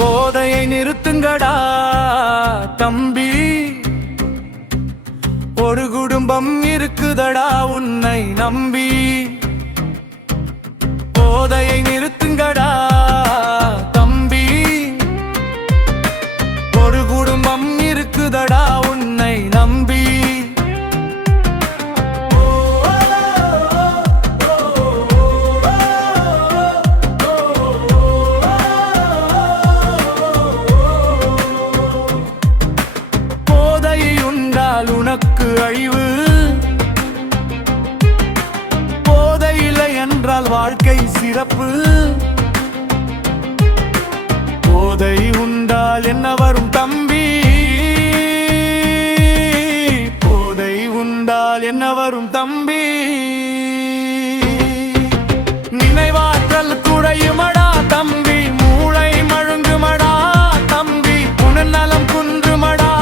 போதையை நிறுத்துங்கடா தம்பி, ஒரு குடும்பம் இருக்குதடா உன்னை நம்பி. போதையை நிறுத்துங்கடா தம்பி, ஒரு குடும்பம் இருக்குதடா உன்னை நம்பி. உனக்கு அழிவு, போதை இல்லை என்றால் வாழ்க்கை சிறப்பு. போதை உண்டால் என்ன வரும் தம்பி, போதை உண்டால் என்ன வரும் தம்பி. நினைவாற்றல் குறையுமடா தம்பி, மூளை மழுங்குமடா தம்பி, உடல்நலம் குன்றுமடா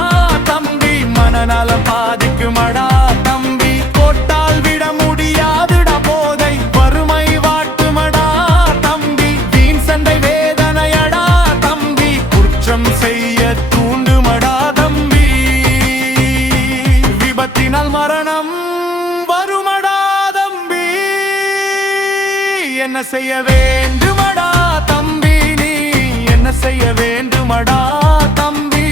தம்பி, மனநலம் பாதிக்குமடா தம்பி. போட்டால் விட முடியாதுடா போதை, வறுமை வாட்டுமடா தம்பி, வீண் சண்டை வேதனையடா தம்பி, குற்றம் செய்ய தூண்டுமடா தம்பி. விபத்தினால் மரணம் வருமடா தம்பி, என்ன செய்ய வேண்டுமடா தம்பி, நீ என்ன செய்ய வேண்டுமடா தம்பி.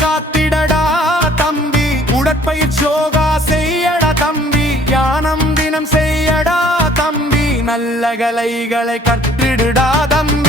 காத்திடடா தம்பி, உடற்பயிற்சி யோகா செய்யடா தம்பி, தியானம் தினம் செய்யடா தம்பி, நல்ல கலைகளை கற்றிடுடா தம்பி.